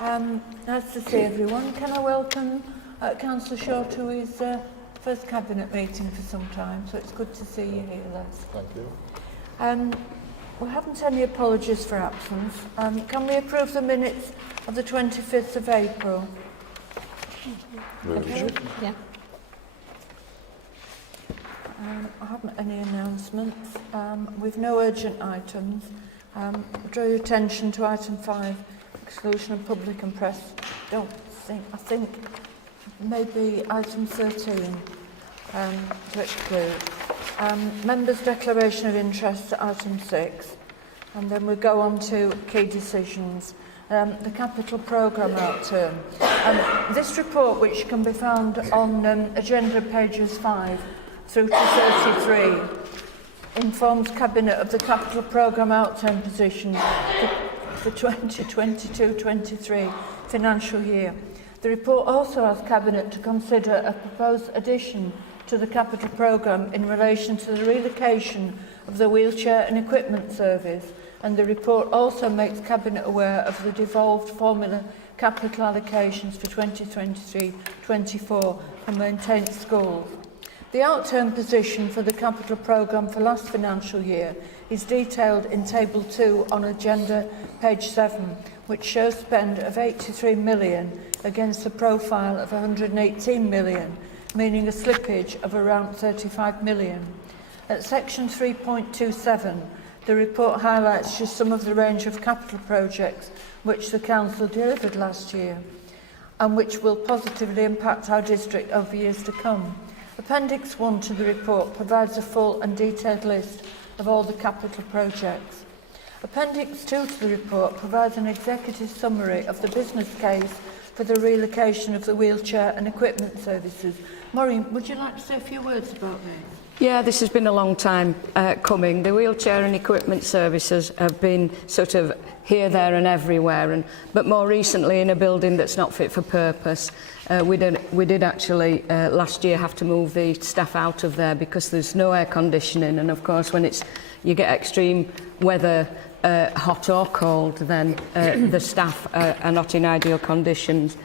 Nice to see everyone. Can I welcome Councillor Shaw to his first Cabinet meeting for some time, so it's good to see you here, Les. Thank you. We haven't any apologies for absence. Can we approve the minutes of the 25th of April? Okay. Yeah. I haven't any announcements. With no urgent items, draw your attention to item 5, exclusion of public and press. I think maybe item 13 to exclude. Members' declaration of interest to item 6, and then we go on to key decisions. The capital programme outturn. This report, which can be found on agenda pages 5 through to 33, informs Cabinet of the capital programme outturn position for 2022-23 financial year. The report also asks Cabinet to consider a proposed addition to the capital programme in relation to the relocation of the wheelchair and equipment service, and the report also makes Cabinet aware of the devolved formula capital allocations for 2023-24 for maintained schools. The outturn position for the capital programme for last financial year is detailed in Table 2 on agenda page 7, which shows spend of 83 million against a profile of 118 million, meaning a slippage of around 35 million. At section 3.27, the report highlights just some of the range of capital projects which the Council delivered last year and which will positively impact our district over years to come. Appendix 1 to the report provides a full and detailed list of all the capital projects. Appendix 2 to the report provides an executive summary of the business case for the relocation of the wheelchair and equipment services. Maureen, would you like to say a few words about this? Yeah, this has been a long time coming. The wheelchair and equipment services have been sort of here, there and everywhere, but more recently in a building that's not fit for purpose. We did actually last year have to move the staff out of there because there's no air conditioning, and of course when you get extreme weather, hot or cold, then the staff are not in ideal conditions.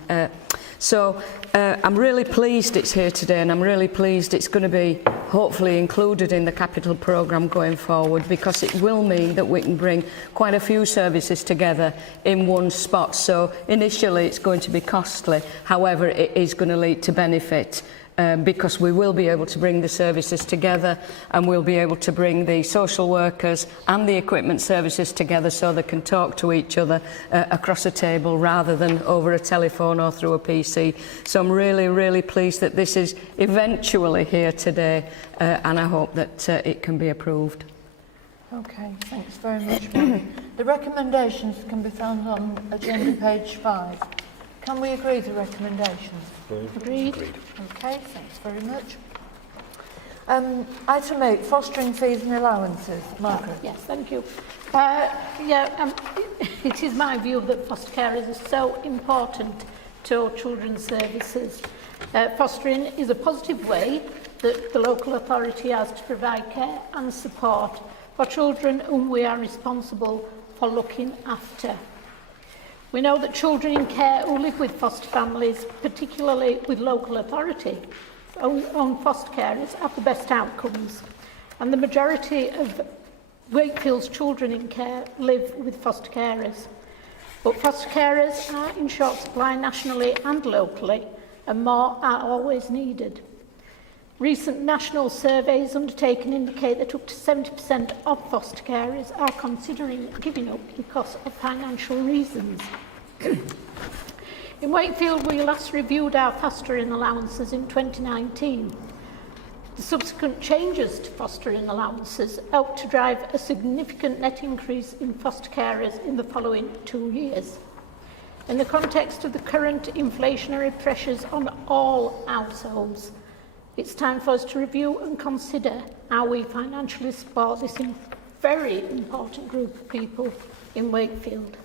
So I'm really pleased it's here today, and I'm really pleased it's going to be hopefully included in the capital programme going forward, because it will mean that we can bring quite a few services together in one spot. So initially it's going to be costly, however it is going to lead to benefit. Because we will be able to bring the services together, and we'll be able to bring the social workers and the equipment services together so they can talk to each other across a table rather than over a telephone or through a PC. So I'm really, really pleased that this is eventually here today, and I hope that it can be approved. Okay, thanks very much, Mary. The recommendations can be found on agenda page 5. Can we agree the recommendations? Agreed. Okay, thanks very much. Item 8, fostering fees and allowances. Margaret. Yes, thank you. It is my view that foster carers are so important to children's services. Fostering is a positive way that the local authority has to provide care and support for children whom we are responsible for looking after. We know that children in care who live with foster families, particularly with local authority, own foster carers, have the best outcomes. And the majority of Wakefield's children in care live with foster carers. But foster carers are in short supply nationally and locally, and more are always needed. Recent national surveys undertaken indicate that up to 70% of foster carers are considering giving up because of financial reasons. In Wakefield, we last reviewed our fostering allowances in 2019. The subsequent changes to fostering allowances helped to drive a significant net increase in foster carers in the following 2 years. In the context of the current inflationary pressures on all households, it's time for us to review and consider how we financially support this very important group of people in Wakefield.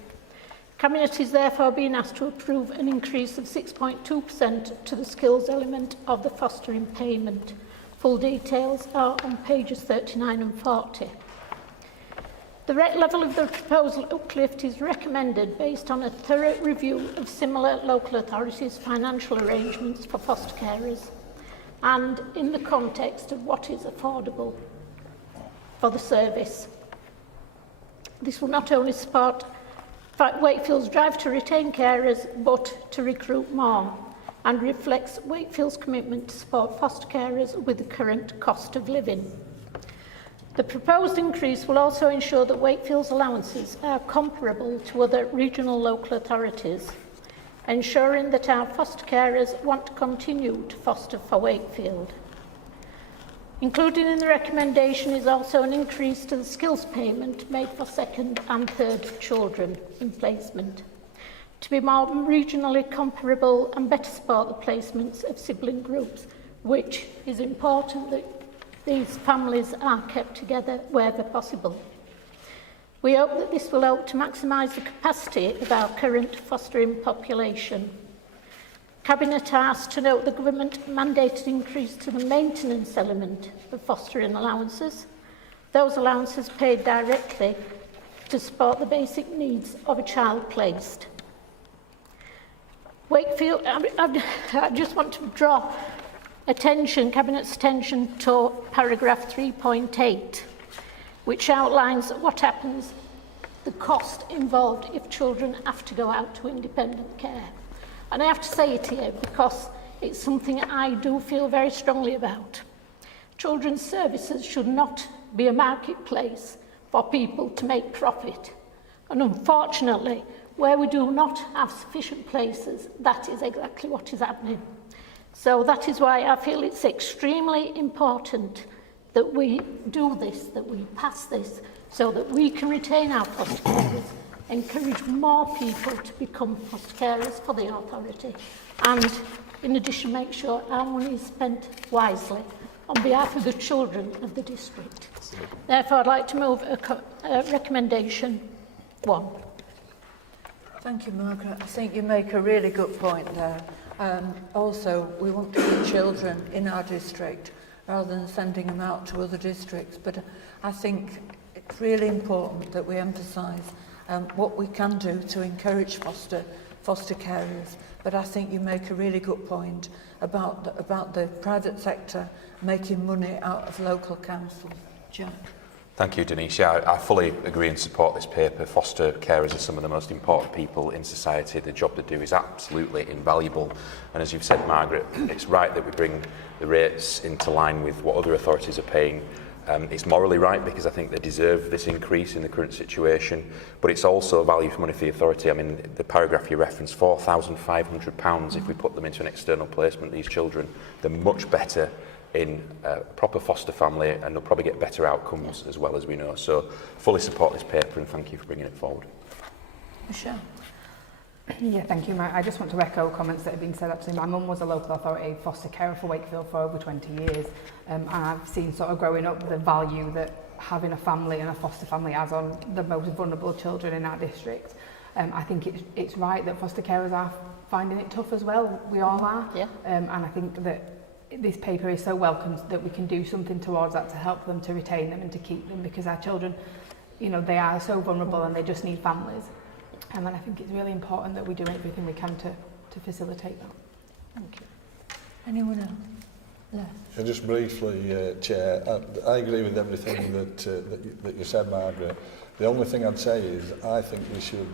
Cabinet is therefore being asked to approve an increase of 6.2% to the skills element of the fostering payment. Full details are on pages 39 and 40. The level of the proposal uplift is recommended based on a thorough review of similar local authorities' financial arrangements for foster carers and in the context of what is affordable for the service. This will not only support Wakefield's drive to retain carers, but to recruit more, and reflects Wakefield's commitment to support foster carers with the current cost of living. The proposed increase will also ensure that Wakefield's allowances are comparable to other regional local authorities, ensuring that our foster carers want to continue to foster for Wakefield. Included in the recommendation is also an increase to the skills payment made for second and third children in placement, to be more regionally comparable and better support the placements of sibling groups, which is important that these families are kept together wherever possible. We hope that this will help to maximise the capacity of our current fostering population. Cabinet asked to note the government mandated increase to the maintenance element of fostering allowances. Those allowances paid directly to support the basic needs of a child placed. Wakefield, I just want to draw Cabinet's attention to paragraph 3.8, which outlines what happens, the cost involved if children have to go out to independent care. And I have to say it here because it's something I do feel very strongly about. Children's services should not be a marketplace for people to make profit. And unfortunately, where we do not have sufficient places, that is exactly what is happening. So that is why I feel it's extremely important that we do this, that we pass this, so that we can retain our foster carers, encourage more people to become foster carers for the authority, and in addition make sure our money is spent wisely on behalf of the children of the district. Therefore, I'd like to move a recommendation 1. Thank you, Margaret. I think you make a really good point there. Also, we want to keep children in our district rather than sending them out to other districts. But I think it's really important that we emphasise what we can do to encourage foster carers. But I think you make a really good point about the private sector making money out of local councils. Jack. Thank you, Denise. Yeah, I fully agree and support this paper. Foster carers are some of the most important people in society. The job they do is absolutely invaluable. And as you've said, Margaret, it's right that we bring the rates into line with what other authorities are paying. It's morally right because I think they deserve this increase in the current situation, but it's also value for money for the authority. I mean, the paragraph you referenced, £4,500 if we put them into an external placement, these children, they're much better in a proper foster family and they'll probably get better outcomes as well, as we know. So fully support this paper and thank you for bringing it forward. Michelle. Yeah, thank you. I just want to echo comments that have been said. Actually, my mum was a local authority foster carer for Wakefield for over 20 years, and I've seen sort of growing up the value that having a family and a foster family has on the most vulnerable children in our district. I think it's right that foster carers are finding it tough as well. We all are. Yeah. And I think that this paper is so welcome that we can do something towards that to help them, to retain them and to keep them, because our children, you know, they are so vulnerable and they just need families. And I think it's really important that we do everything we can to facilitate that. Thank you. Anyone else? Les. Yeah, just briefly, Chair, I agree with everything that you said, Margaret. The only thing I'd say is I think we should,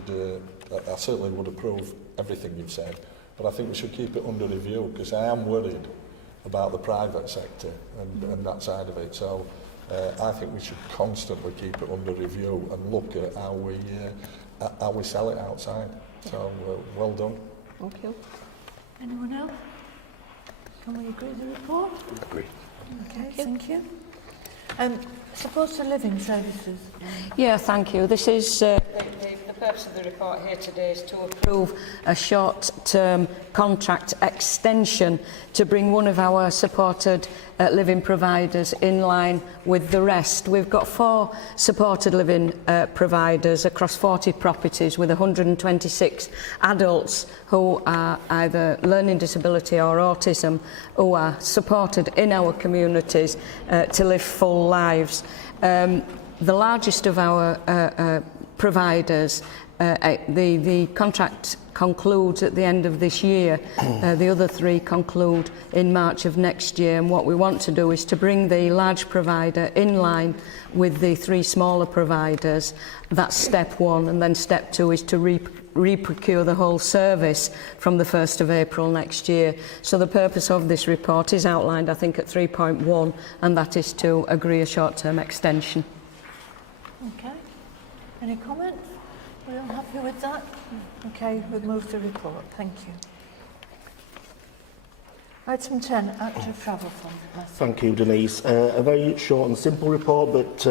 I certainly would approve everything you've said, but I think we should keep it under review because I am worried about the private sector and that side of it. So I think we should constantly keep it under review and look at how we sell it outside. So well done. Thank you. Anyone else? Can we agree with the report? Agree. Okay, thank you. Supported living services. Yeah, thank you. This is the purpose of the report here today is to approve a short-term contract extension to bring one of our supported living providers in line with the rest. We've got 4 supported living providers across 40 properties with 126 adults who are either learning disability or autism who are supported in our communities to live full lives. the largest of our providers, the contract concludes at the end of this year. The other 3 conclude in March of next year, and what we want to do is to bring the large provider in line with the 3 smaller providers. That's step 1, and then step 2 is to re-procure the whole service from the 1st of April next year. So the purpose of this report is outlined, I think, at 3.1, and that is to agree a short-term extension. Okay. Any comments? Are you all happy with that? Okay, we'll move the report. Thank you. Item 10, Active Travel Fund. Matthew. Thank you, Denise. A very short and simple report, but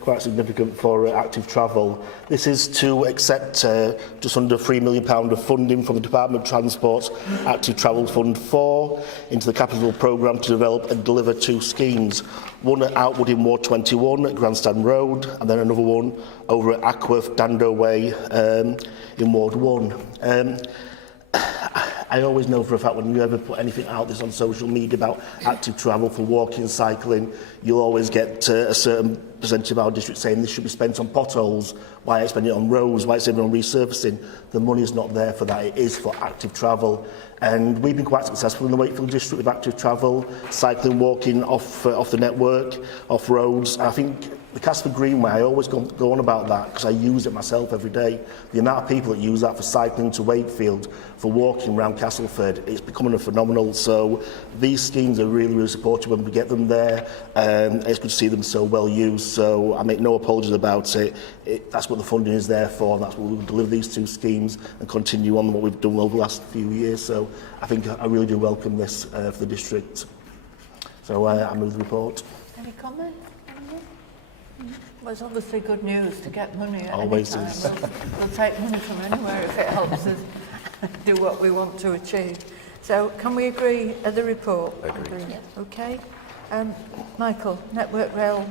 quite significant for active travel. This is to accept just under £3 million of funding from the Department of Transport's Active Travel Fund 4 into the capital programme to develop and deliver 2 schemes. One at Outwood in Ward 21 at Grandstand Road, and then another one over at Ackworth, Dando Way in Ward 1. I always know for a fact when you ever put anything out this on social media about active travel for walking and cycling, you'll always get a certain percentage of our district saying this should be spent on potholes, why it's spending it on roads, why it's spending on resurfacing. The money is not there for that, it is for active travel. And we've been quite successful in the Wakefield district with active travel, cycling, walking off the network, off roads. I think the Castleford Greenway, I always go on about that because I use it myself every day. The amount of people that use that for cycling to Wakefield, for walking around Castleford, it's becoming a phenomenal. So these schemes are really, really supportive when we get them there. It's good to see them so well used. So I make no apologies about it. That's what the funding is there for, and that's what we'll deliver these 2 schemes and continue on what we've done over the last few years. So I think I really do welcome this for the district. So I move the report. Any comment? Well, it's obviously good news to get money at Always any time. is. We'll take money from anywhere if it helps us do what we want to achieve. So can we agree at the report? Agreed. Yeah. Okay. Michael, Network Rail,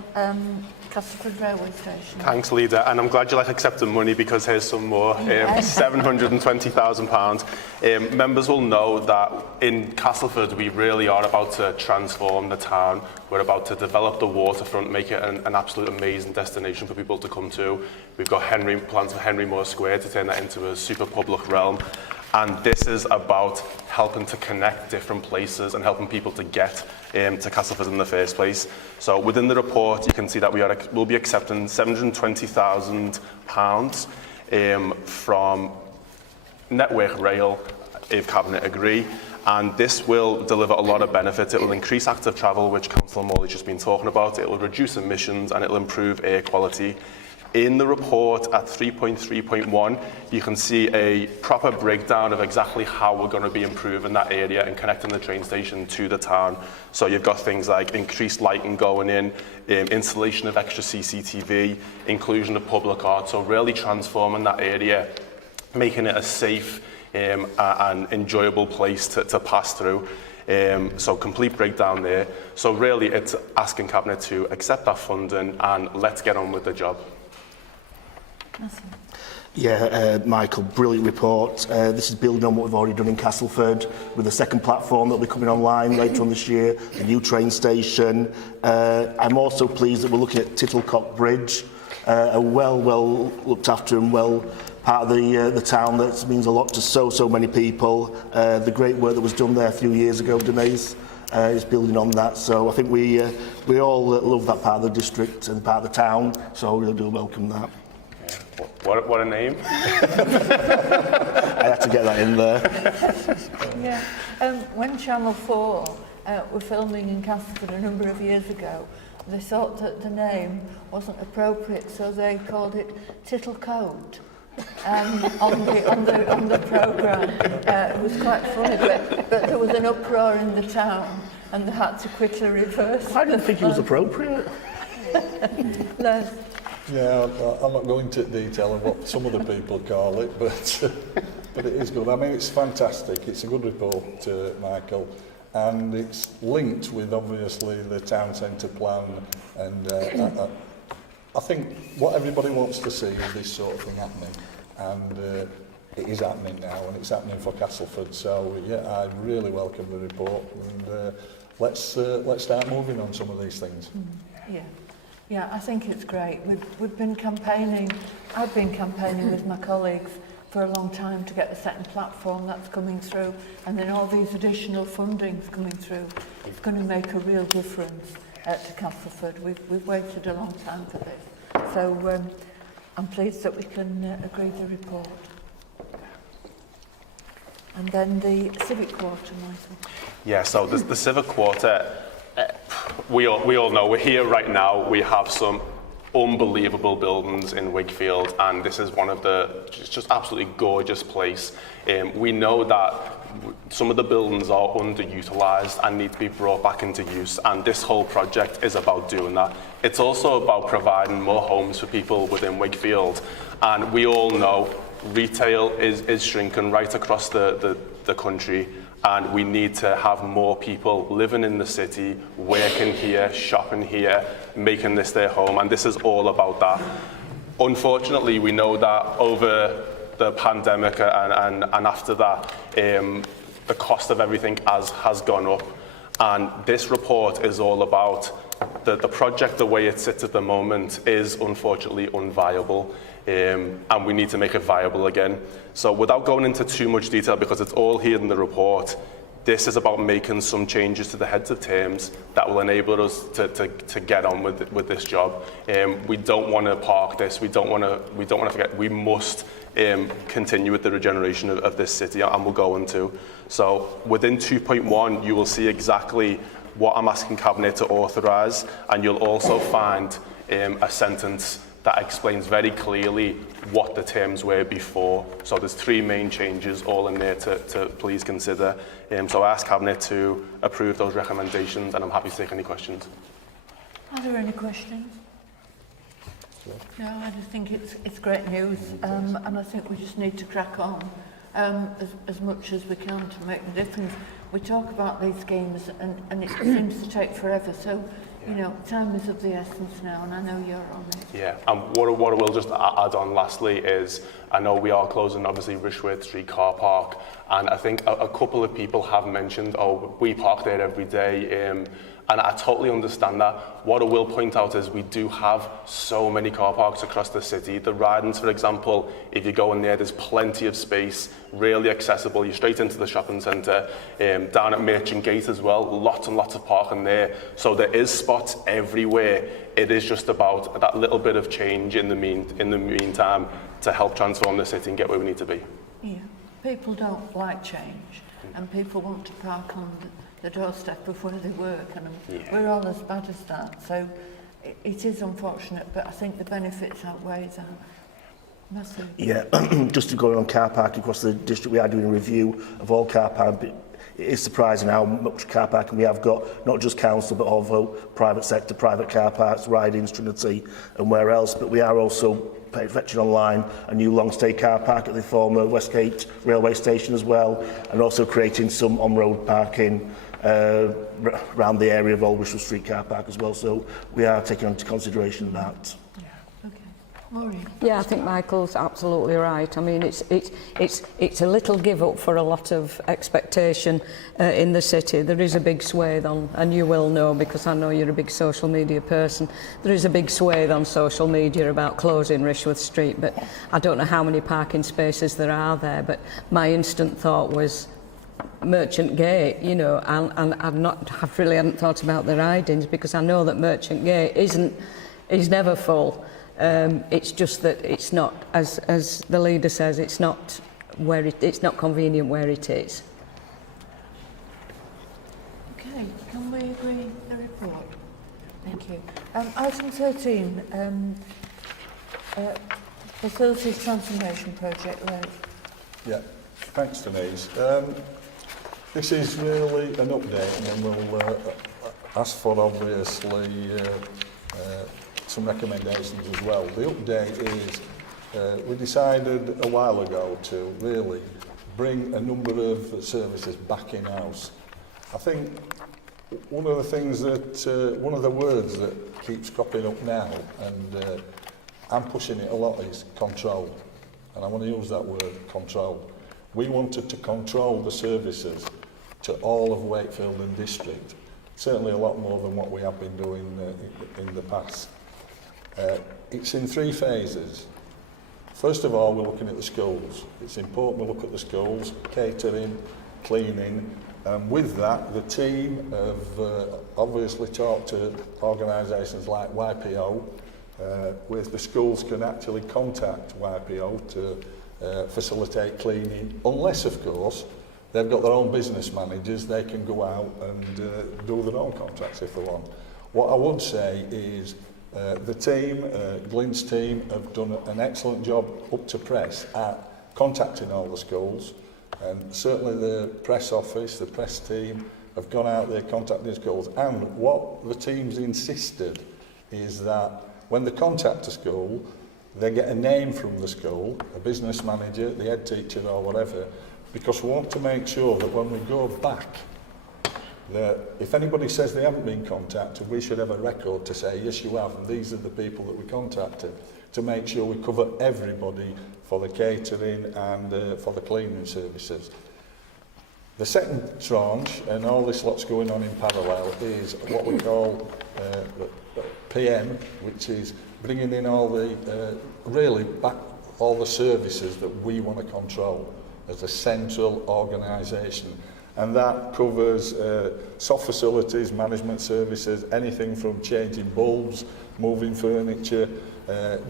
Castleford Railway Station. Thanks, Leader, and I'm glad you accepting money because here's some more, £720,000. Members will know that in Castleford we really are about to transform the town. We're about to develop the waterfront, make it an absolute amazing destination for people to come to. We've got plans for Henry Moore Square to turn that into a super public realm. And this is about helping to connect different places and helping people to get to Castleford in the first place. So within the report, you can see that we'll be accepting £720,000 from Network Rail, if Cabinet agree. And this will deliver a lot of benefits. It will increase active travel, which Councillor Morley's just been talking about. It will reduce emissions and it will improve air quality. In the report at 3.3.1, you can see a proper breakdown of exactly how we're going to be improving that area and connecting the train station to the town. So you've got things like increased lighting going in, installation of extra CCTV, inclusion of public art, so really transforming that area, making it a safe and enjoyable place to pass through. So complete breakdown there. So really it's asking Cabinet to accept that funding and let's get on with the job. Yeah, Michael, brilliant report. This is building on what we've already done in Castleford with the second platform that will be coming online later on this year, the new train station. I'm also pleased that we're looking at Tittlecock Bridge, a well looked after and well part of the town that means a lot to so many people. The great work that was done there a few years ago, Denise, is building on that. So I think we all love that part of the district and part of the town, so we really do welcome that. What a name. I had to get that in there. Yeah. When Channel 4 were filming in Castleford a number of years ago, they thought that the name wasn't appropriate, so they called it Tittlecoat on the programme. It was quite funny, but there was an uproar in the town and they had to quickly reverse. I didn't think it was appropriate. Les. Yeah, I'm not going into detail of what some other people call it, but it is good. I mean, it's fantastic. It's a good report, Michael, and it's linked with obviously the town centre plan. And I think what everybody wants to see is this sort of thing happening, and it is happening now, and it's happening for Castleford. So yeah, I really welcome the report, and let's start moving on some of these things. Yeah. Yeah, I think it's great. We've been campaigning, I've been campaigning with my colleagues for a long time to get the second platform that's coming through, and then all these additional fundings coming through. It's going to make a real difference to Castleford. We've waited a long time for this. So I'm pleased that we can agree the report. And then the civic quarter, Michael. Yeah, so the civic quarter, we all know we're here right now. We have some unbelievable buildings in Wakefield, and this is one of the just absolutely gorgeous place. We know that some of the buildings are underutilised and need to be brought back into use, and this whole project is about doing that. It's also about providing more homes for people within Wakefield, and we all know retail is shrinking right across the country, and we need to have more people living in the city, working here, shopping here, making this their home, and this is all about that. Unfortunately, we know that over the pandemic and after that, the cost of everything has gone up, and this report is all about the project. The way it sits at the moment is unfortunately unviable, and we need to make it viable again. So without going into too much detail, because it's all here in the report, this is about making some changes to the heads of terms that will enable us to get on with this job. We don't want to park this. We don't want to forget. We must continue with the regeneration of this city, and we'll go into. So within 2.1, you will see exactly what I'm asking Cabinet to authorise, and you'll also find a sentence that explains very clearly what the terms were before. So there's 3 main changes all in there to please consider. So I ask Cabinet to approve those recommendations, and I'm happy to take any questions. Are there any questions? No, I just think it's great news, and I think we just need to crack on as much as we can to make the difference. We talk about these schemes, and it seems to take forever, so you know, time is of the essence now, and I know you're on it. Yeah, and what I will just add on lastly is, I know we are closing obviously Rishworth Street car park, and I think a couple of people have mentioned, oh, we park there every day, and I totally understand that. What I will point out is we do have so many car parks across the city. The Ridings, for example, if you go in there, there's plenty of space, really accessible. You're straight into the shopping centre. Down at Merchant Gate as well, lots and lots of parking there. So there is spots everywhere. It is just about that little bit of change in the meantime to help transform the city and get where we need to be. Yeah, people don't like change, and people want to park on the doorstep of where they work, and we're all as bad as that. So it is unfortunate, but I think the benefits outweigh that. Massive. Yeah, just to go on car parking across the district, we are doing a review of all car parking. It is surprising how much car parking we have got, not just council, but also private sector, private car parks, Ridings, Trinity, and where else. But we are also fetching online a new long-stay car park at the former Westgate railway station as well, and also creating some on-road parking around the area of Old Wishel Street car park as well. So we are taking into consideration that. Maureen. Yeah, I think Michael's absolutely right. I mean, it's a little give up for a lot of expectation in the city. There is a big swathe on, and you will know because I know you're a big social media person, there is a big swathe on social media about closing Rishworth Street, but I don't know how many parking spaces there are there, but my instant thought was Merchant Gate, you know, and I really hadn't thought about the Ridings because I know that Merchant Gate is never full. It's just that it's not, as the leader says, it's not convenient where it is. Okay, can we agree the report? Thank you. Item 13, Facilities Transformation Project, Ray. Yeah, thanks Denise. This is really an update, and then we'll ask for obviously some recommendations as well. The update is we decided a while ago to really bring a number of services back in-house. I think one of the things that, one of the words that keeps cropping up now, and I'm pushing it a lot, is control. And I want to use that word, control. We wanted to control the services to all of Wakefield and District, certainly a lot more than what we have been doing in the past. It's in 3 phases. First of all, we're looking at the schools. It's important we look at the schools, catering, cleaning, and with that, the team have obviously talked to organisations like YPO, where the schools can actually contact YPO to facilitate cleaning, unless, of course, they've got their own business managers, they can go out and do their own contracts if they want. What I would say is the team, Glyn's team, have done an excellent job up to press at contacting all the schools, and certainly the press office, the press team have gone out there contacting the schools, and what the team's insisted is that when they contact a school, they get a name from the school, a business manager, the head teacher or whatever, because we want to make sure that when we go back, that if anybody says they haven't been contacted, we should have a record to say, yes, you have, and these are the people that we contacted, to make sure we cover everybody for the catering and for the cleaning services. The second tranche, and all this lot's going on in parallel, is what we call the PM, which is bringing in all the, really back all the services that we want to control as a central organisation. And that covers soft facilities, management services, anything from changing bulbs, moving furniture,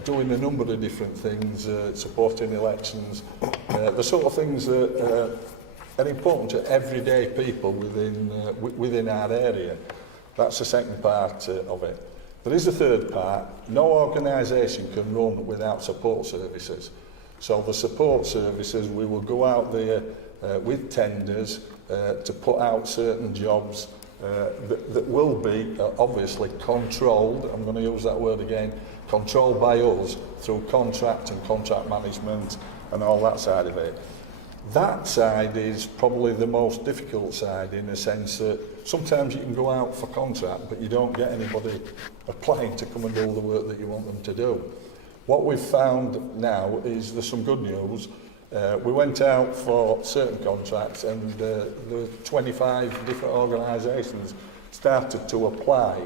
doing a number of different things, supporting elections, the sort of things that are important to everyday people within our area. That's the second part of it. There is a third part. No organisation can run without support services. So the support services, we will go out there with tenders to put out certain jobs that will be obviously controlled, I'm going to use that word again, controlled by us through contract and contract management and all that side of it. That side is probably the most difficult side, in the sense that sometimes you can go out for contract but you don't get anybody applying to come and do the work that you want them to do. What we've found now is there's some good news. We went out for certain contracts, and the 25 different organisations started to apply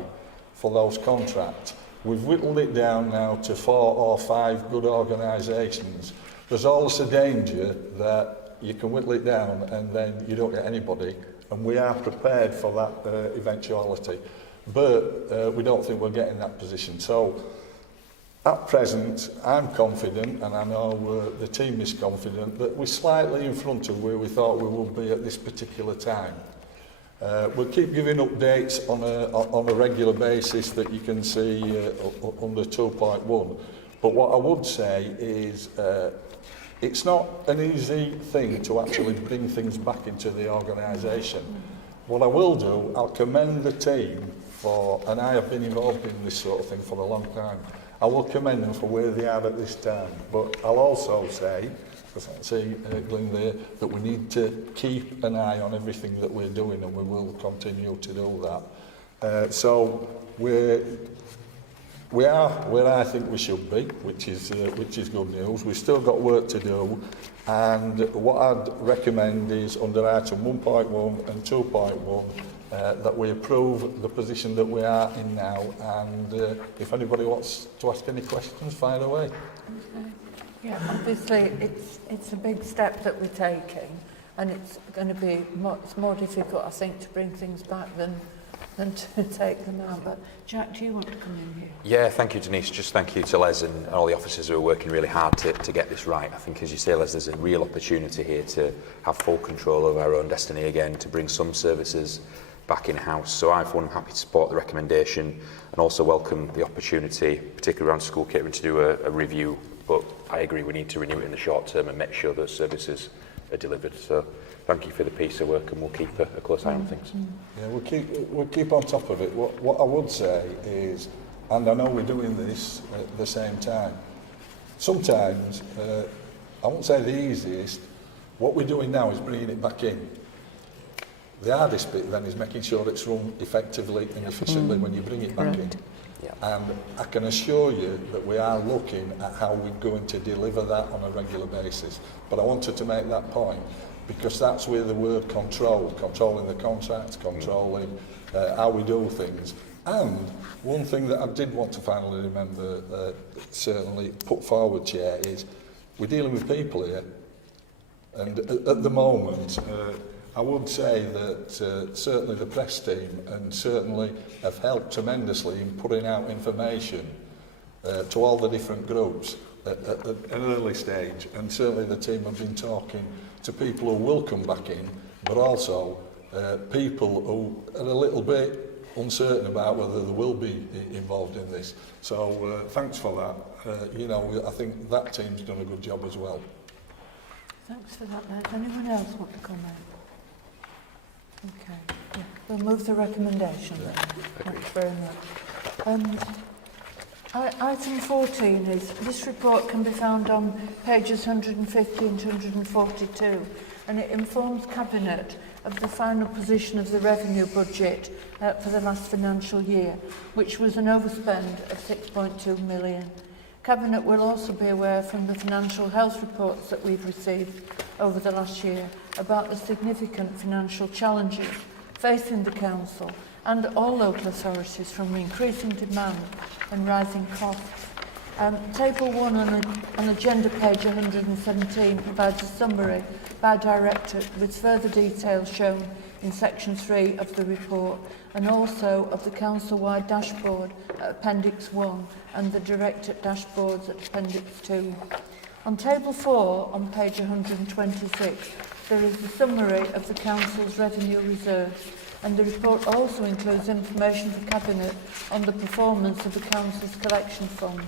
for those contracts. We've whittled it down now to 4 or 5 good organisations. There's also a danger that you can whittle it down and then you don't get anybody, and we are prepared for that eventuality. But we don't think we'll get in that position. So at present, I'm confident, and I know the team is confident, that we're slightly in front of where we thought we would be at this particular time. We'll keep giving updates on a regular basis that you can see under 2.1. But what I would say is it's not an easy thing to actually bring things back into the organisation. What I will do, I'll commend the team for, and I have been involved in this sort of thing for a long time, I will commend them for where they are at this time. But I'll also say, because I see Glyn there, that we need to keep an eye on everything that we're doing, and we will continue to do that. So we are where I think we should be, which is good news. We've still got work to do, and what I'd recommend is under item 1.1 and 2.1 that we approve the position that we are in now, and if anybody wants to ask any questions, fire away. Okay. Yeah, obviously it's a big step that we're taking, and it's going to be more difficult, I think, to bring things back than to take them out. But Jack, do you want to come in here? Yeah, thank you, Denise. Just thank you to Les and all the officers who are working really hard to get this right. I think, as you say, Les, there's a real opportunity here to have full control of our own destiny again, to bring some services back in-house. So I'm happy to support the recommendation and also welcome the opportunity, particularly around school catering, to do a review. But I agree we need to renew it in the short term and make sure those services are delivered. So thank you for the piece of work, and we'll keep a close eye on things. Yeah, we'll keep on top of it. What I would say is, and I know we're doing this at the same time, sometimes, I won't say the easiest, what we're doing now is bringing it back in. The hardest bit then is making sure it's run effectively and efficiently when you bring it back in. Yeah. And I can assure you that we are looking at how we're going to deliver that on a regular basis. But I wanted to make that point because that's where the word control, controlling the contracts, controlling how we do things, And one thing that I did want to finally remember, certainly put forward, Chair, is we're dealing with people here. And at the moment, I would say that certainly the press team and certainly have helped tremendously in putting out information to all the different groups at an early stage. And certainly the team have been talking to people who will come back in, but also people who are a little bit uncertain about whether they will be involved in this. So thanks for that. You know, I think that team's done a good job as well. Thanks for that. Does anyone else want to comment? Okay. Yeah. We'll move the recommendation then. Thanks very much. Item 14 is, this report can be found on pages 150 and 142, and it informs Cabinet of the final position of the revenue budget for the last financial year, which was an overspend of 6.2 million. Cabinet will also be aware from the financial health reports that we've received over the last year about the significant financial challenges facing the Council and all local authorities from increasing demand and rising costs. Table 1 on agenda page 117 provides a summary by director with further details shown in section 3 of the report, and also of the council-wide dashboard at Appendix 1 and the directorate dashboards at Appendix 2. On table 4 on page 126 there is a summary of the council's revenue reserves, and the report also includes information for Cabinet on the performance of the council's collection fund,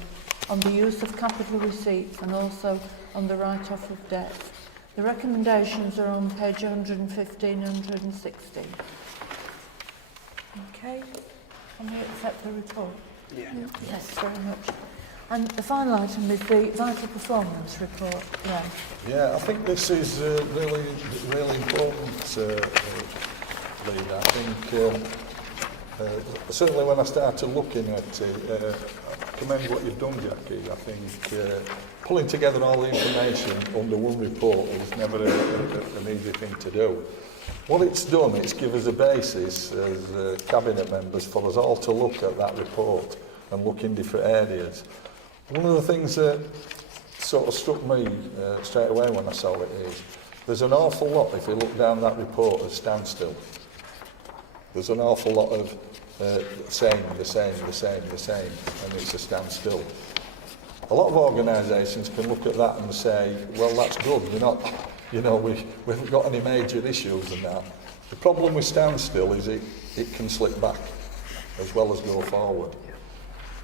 on the use of capital receipts, and also on the write-off of debt. The recommendations are on page 115 and 116. Okay, can we accept the report? Yeah. Yes, very much. And the final item is the vital performance report. Yeah. Yeah, I think this is really important, Lead. I think certainly when I started looking at it, I commend what you've done, Jackie. I think pulling together all the information under one report is never an easy thing to do. What it's done, it's given us a basis as Cabinet members for us all to look at that report and look in different areas. One of the things that sort of struck me straight away when I saw it is there's an awful lot, if you look down that report, of standstill. There's an awful lot of the same, and it's a standstill. A lot of organisations can look at that and say, well, that's good, we're not, you know, we haven't got any major issues and that. The problem with standstill is it can slip back as well as go forward.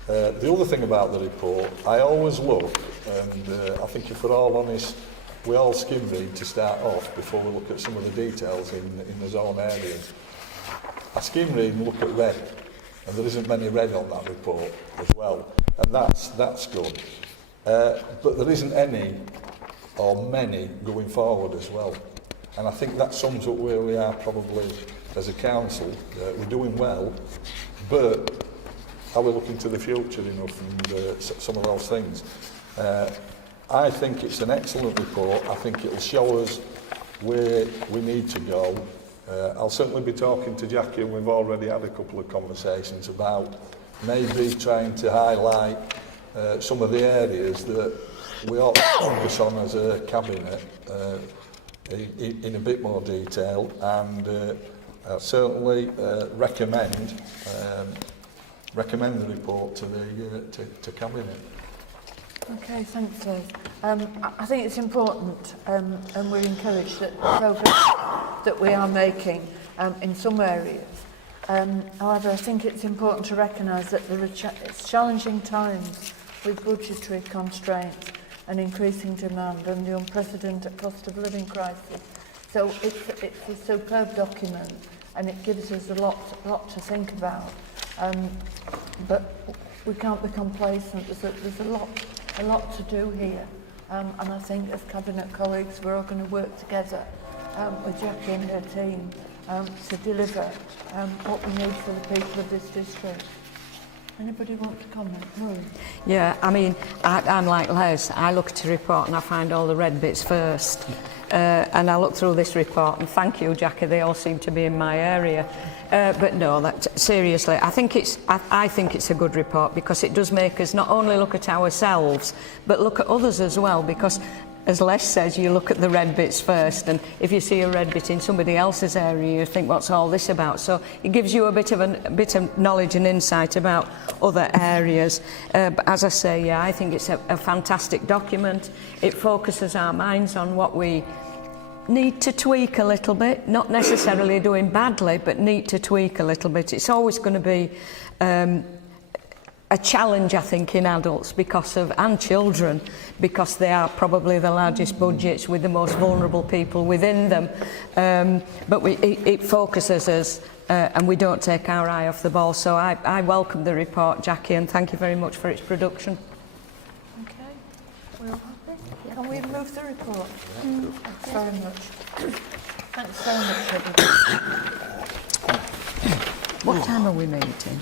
The other thing about the report, I always look, and I think if we're all honest, we all skim read to start off before we look at some of the details in the zone areas. I skim read and look at red, and there isn't many red on that report as well, and that's good. But there isn't any or many going forward as well, and I think that sums up where we are probably as a council. We're doing well, but are we looking to the future enough and some of those things? I think it's an excellent report. I think it'll show us where we need to go. I'll certainly be talking to Jackie, and we've already had a couple of conversations about maybe trying to highlight some of the areas that we ought to focus on as a Cabinet in a bit more detail, and I'll certainly recommend the report to Cabinet. Okay, thanks, Liz. I think it's important, and we're encouraged that the progress that we are making in some areas. However, I think it's important to recognise that there are it's challenging times with budgetary constraints and increasing demand and the unprecedented cost of living crisis. So it's a superb document, and it gives us a lot to think about. But we can't be complacent. There's a lot to do here, and I think as Cabinet colleagues we're all going to work together with Jackie and her team to deliver what we need for the people of this district. Anybody want to comment? No. Yeah, I mean, I'm like Les. I look at a report and I find all the red bits first. and I looked through this report, and thank you, Jackie, they all seem to be in my area. But no, seriously, I think it's a good report, because it does make us not only look at ourselves, but look at others as well, because as Les says, you look at the red bits first, and if you see a red bit in somebody else's area, you think, what's all this about? So it gives you a bit of knowledge and insight about other areas. But as I say, yeah, I think it's a fantastic document. It focuses our minds on what we need to tweak a little bit, not necessarily doing badly, but need to tweak a little bit. It's always going to be a challenge, I think, in adults and children, because they are probably the largest budgets with the most vulnerable people within them. But it focuses us, and we don't take our eye off the ball. So I welcome the report, Jackie, and thank you very much for its production. Okay, we're all happy? Can we move the report? Thanks very much. Thanks very much, everybody. What time are we meeting?